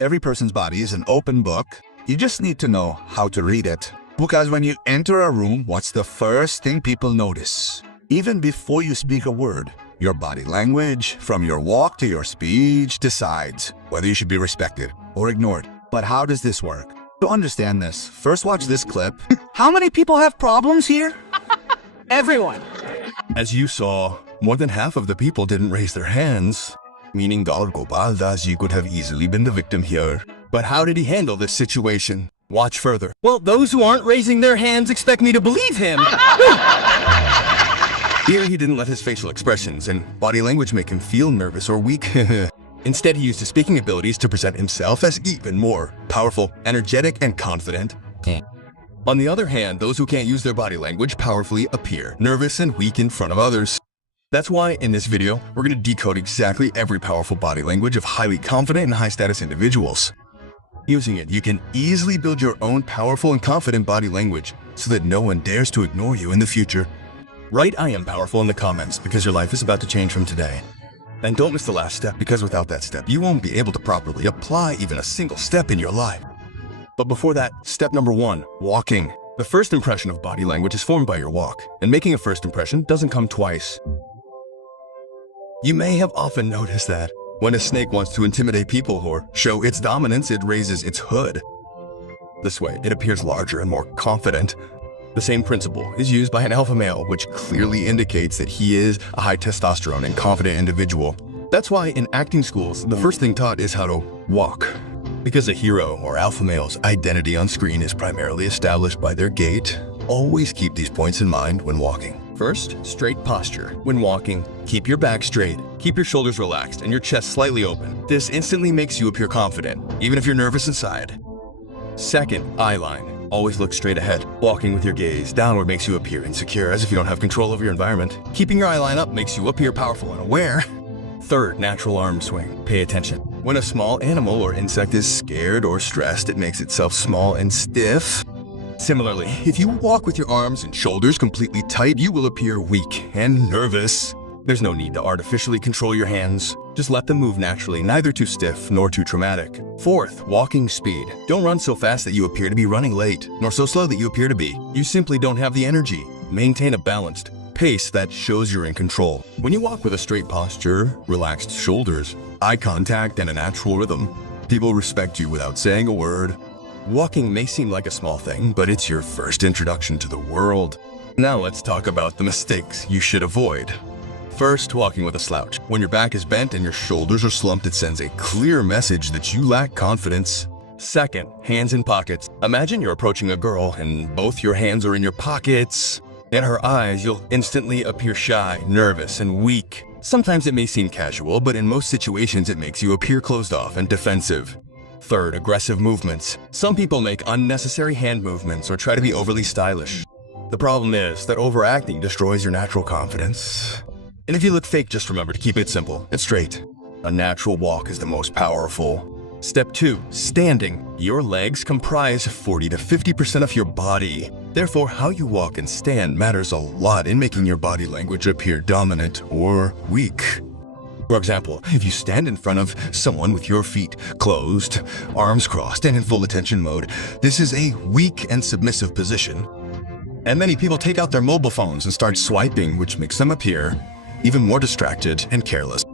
Every person's body is an open book. You just need to know how to read it. Because when you enter a room, what's the first thing people notice? Even before you speak a word, your body language, from your walk to your speech, decides whether you should be respected or ignored. But how does this work? To understand this, first watch this clip. How many people have problems here? Everyone. As you saw, more than half of the people didn't raise their hands, meaning Gaur Gopal Das Ji could have easily been the victim here. But how did he handle this situation? Watch further. Well, those who aren't raising their hands expect me to believe him. Here he didn't let his facial expressions and body language make him feel nervous or weak. Instead, he used his speaking abilities to present himself as even more powerful, energetic, and confident. On the other hand, those who can't use their body language powerfully appear nervous and weak in front of others. That's why in this video, we're going to decode exactly every powerful body language of highly confident and high-status individuals. Using it, you can easily build your own powerful and confident body language so that no one dares to ignore you in the future. Write "I am powerful" in the comments because your life is about to change from today. And don't miss the last step, because without that step, you won't be able to properly apply even a single step in your life. But before that, step number 1, walking. The first impression of body language is formed by your walk, and making a first impression doesn't come twice. You may have often noticed that when a snake wants to intimidate people or show its dominance, it raises its hood. This way, it appears larger and more confident. The same principle is used by an alpha male, which clearly indicates that he is a high testosterone and confident individual. That's why in acting schools, the first thing taught is how to walk. Because a hero or alpha male's identity on screen is primarily established by their gait, always keep these points in mind when walking. First, straight posture. When walking, keep your back straight, keep your shoulders relaxed, and your chest slightly open. This instantly makes you appear confident, even if you're nervous inside. Second, eye line. Always look straight ahead. Walking with your gaze downward makes you appear insecure, as if you don't have control over your environment. Keeping your eye line up makes you appear powerful and aware. Third, natural arm swing. Pay attention. When a small animal or insect is scared or stressed, it makes itself small and stiff. Similarly, if you walk with your arms and shoulders completely tight, you will appear weak and nervous. There's no need to artificially control your hands. Just let them move naturally, neither too stiff nor too traumatic. Fourth, walking speed. Don't run so fast that you appear to be running late, nor so slow that you appear to be. You simply don't have the energy. Maintain a balanced pace that shows you're in control. When you walk with a straight posture, relaxed shoulders, eye contact, and a natural rhythm, people respect you without saying a word. Walking may seem like a small thing, but it's your first introduction to the world. Now let's talk about the mistakes you should avoid. First, walking with a slouch. When your back is bent and your shoulders are slumped, it sends a clear message that you lack confidence. Second, hands in pockets. Imagine you're approaching a girl and both your hands are in your pockets. In her eyes, you'll instantly appear shy, nervous, and weak. Sometimes it may seem casual, but in most situations it makes you appear closed off and defensive. Third, aggressive movements. Some people make unnecessary hand movements or try to be overly stylish. The problem is that overacting destroys your natural confidence. And if you look fake, just remember to keep it simple and straight. A natural walk is the most powerful. Step 2, standing. Your legs comprise 40 to 50% of your body. Therefore, how you walk and stand matters a lot in making your body language appear dominant or weak. For example, if you stand in front of someone with your feet closed, arms crossed, and in full attention mode, this is a weak and submissive position. And many people take out their mobile phones and start swiping, which makes them appear even more distracted and careless.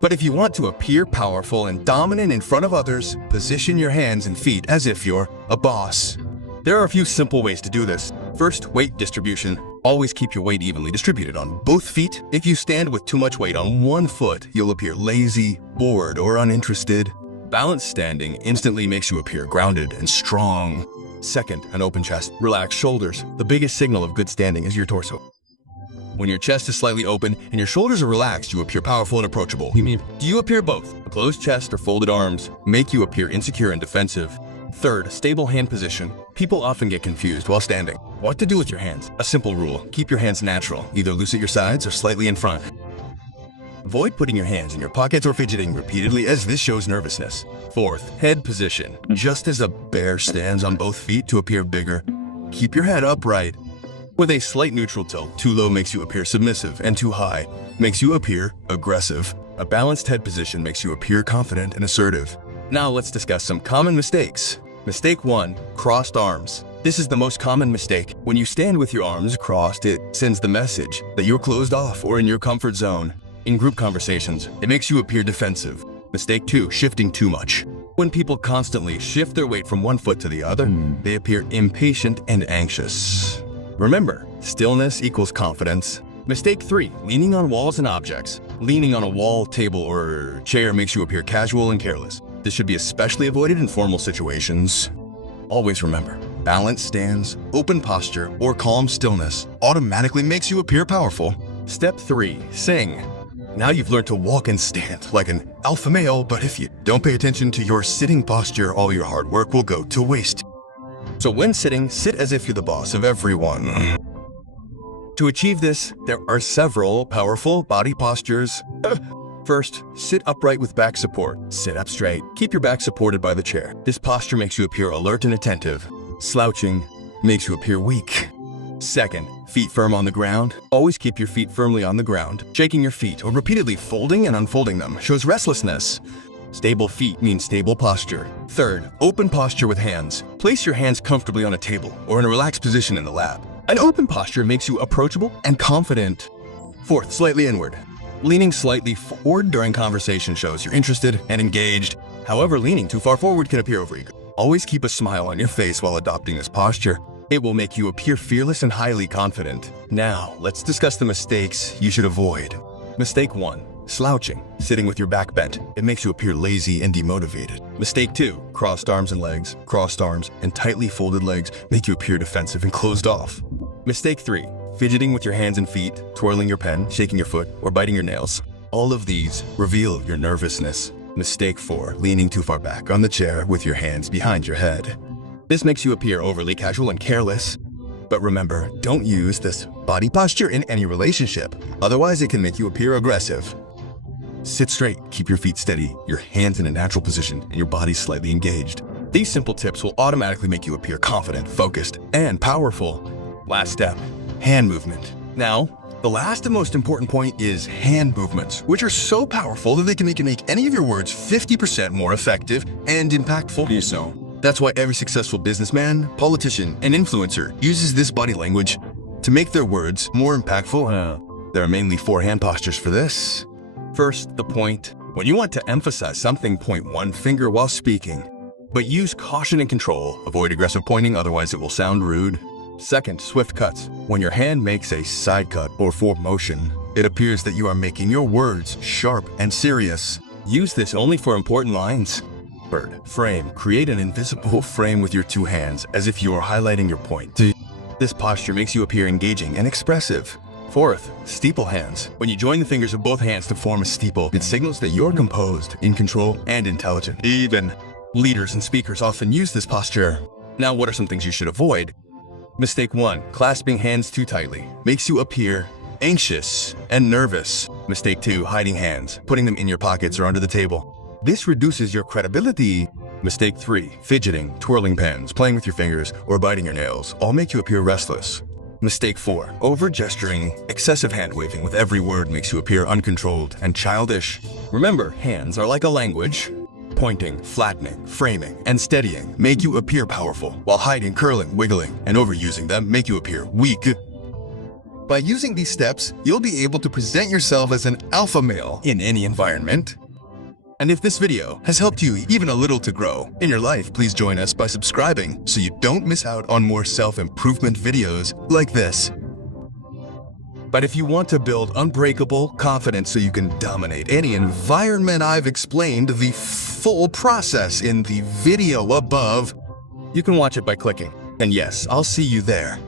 But if you want to appear powerful and dominant in front of others, position your hands and feet as if you're a boss. There are a few simple ways to do this. First, weight distribution. Always keep your weight evenly distributed on both feet. If you stand with too much weight on one foot, you'll appear lazy, bored, or uninterested. Balanced standing instantly makes you appear grounded and strong. Second, an open chest. Relaxed shoulders. The biggest signal of good standing is your torso. When your chest is slightly open and your shoulders are relaxed, you appear powerful and approachable. Do you appear both? A closed chest or folded arms make you appear insecure and defensive. Third, stable hand position. People often get confused while standing. What to do with your hands? A simple rule. Keep your hands natural, either loose at your sides or slightly in front. Avoid putting your hands in your pockets or fidgeting repeatedly, as this shows nervousness. Fourth, head position. Just as a bear stands on both feet to appear bigger, keep your head upright. With a slight neutral tilt, too low makes you appear submissive, and too high makes you appear aggressive. A balanced head position makes you appear confident and assertive. Now let's discuss some common mistakes. Mistake 1. Crossed arms. This is the most common mistake. When you stand with your arms crossed, it sends the message that you're closed off or in your comfort zone. In group conversations, it makes you appear defensive. Mistake 2. Shifting too much. When people constantly shift their weight from one foot to the other, they appear impatient and anxious. Remember, stillness equals confidence. Mistake 3. Leaning on walls and objects. Leaning on a wall, table, or chair makes you appear casual and careless. This should be especially avoided in formal situations. Always remember, balanced stance, open posture, or calm stillness automatically makes you appear powerful. Step 3. Sing. Now you've learned to walk and stand like an alpha male, but if you don't pay attention to your sitting posture, all your hard work will go to waste. So when sitting, sit as if you're the boss of everyone. To achieve this, there are several powerful body postures. First, sit upright with back support. Sit up straight. Keep your back supported by the chair. This posture makes you appear alert and attentive. Slouching makes you appear weak. Second, feet firm on the ground. Always keep your feet firmly on the ground. Shaking your feet or repeatedly folding and unfolding them shows restlessness. Stable feet means stable posture. Third, open posture with hands. Place your hands comfortably on a table or in a relaxed position in the lap. An open posture makes you approachable and confident. Fourth, slightly inward. Leaning slightly forward during conversation shows you're interested and engaged. However, leaning too far forward can appear overeager. Always keep a smile on your face while adopting this posture. It will make you appear fearless and highly confident. Now, let's discuss the mistakes you should avoid. Mistake 1. Slouching, sitting with your back bent. It makes you appear lazy and demotivated. Mistake 2. Crossed arms and legs. Crossed arms and tightly folded legs make you appear defensive and closed off. Mistake 3. Fidgeting with your hands and feet, twirling your pen, shaking your foot, or biting your nails. All of these reveal your nervousness. Mistake 4. Leaning too far back on the chair with your hands behind your head. This makes you appear overly casual and careless. But remember, don't use this body posture in any relationship. Otherwise, it can make you appear aggressive. Sit straight, keep your feet steady, your hands in a natural position, and your body slightly engaged. These simple tips will automatically make you appear confident, focused, and powerful. Last step, hand movement. Now, the last and most important point is hand movements, which are so powerful that they can make any of your words 50% more effective and impactful. That's why every successful businessman, politician, and influencer uses this body language to make their words more impactful. There are mainly 4 hand postures for this. First, the point. When you want to emphasize something, point one finger while speaking. But use caution and control. Avoid aggressive pointing, otherwise it will sound rude. Second, swift cuts. When your hand makes a side cut or forward motion, it appears that you are making your words sharp and serious. Use this only for important lines. Third, frame. Create an invisible frame with your 2 hands, as if you are highlighting your point. This posture makes you appear engaging and expressive. Fourth, steeple hands. When you join the fingers of both hands to form a steeple, it signals that you're composed, in control, and intelligent. Even leaders and speakers often use this posture. Now, what are some things you should avoid? Mistake 1. Clasping hands too tightly. Makes you appear anxious and nervous. Mistake 2. Hiding hands. Putting them in your pockets or under the table. This reduces your credibility. Mistake 3. Fidgeting, twirling pens, playing with your fingers, or biting your nails all make you appear restless. Mistake 4. Over-gesturing. Excessive hand-waving with every word makes you appear uncontrolled and childish. Remember, hands are like a language. Pointing, flattening, framing, and steadying make you appear powerful, while hiding, curling, wiggling, and overusing them make you appear weak. By using these steps, you'll be able to present yourself as an alpha male in any environment. And if this video has helped you even a little to grow in your life, please join us by subscribing so you don't miss out on more self-improvement videos like this. But if you want to build unbreakable confidence so you can dominate any environment, I've explained the full process in the video above. You can watch it by clicking. And yes, I'll see you there.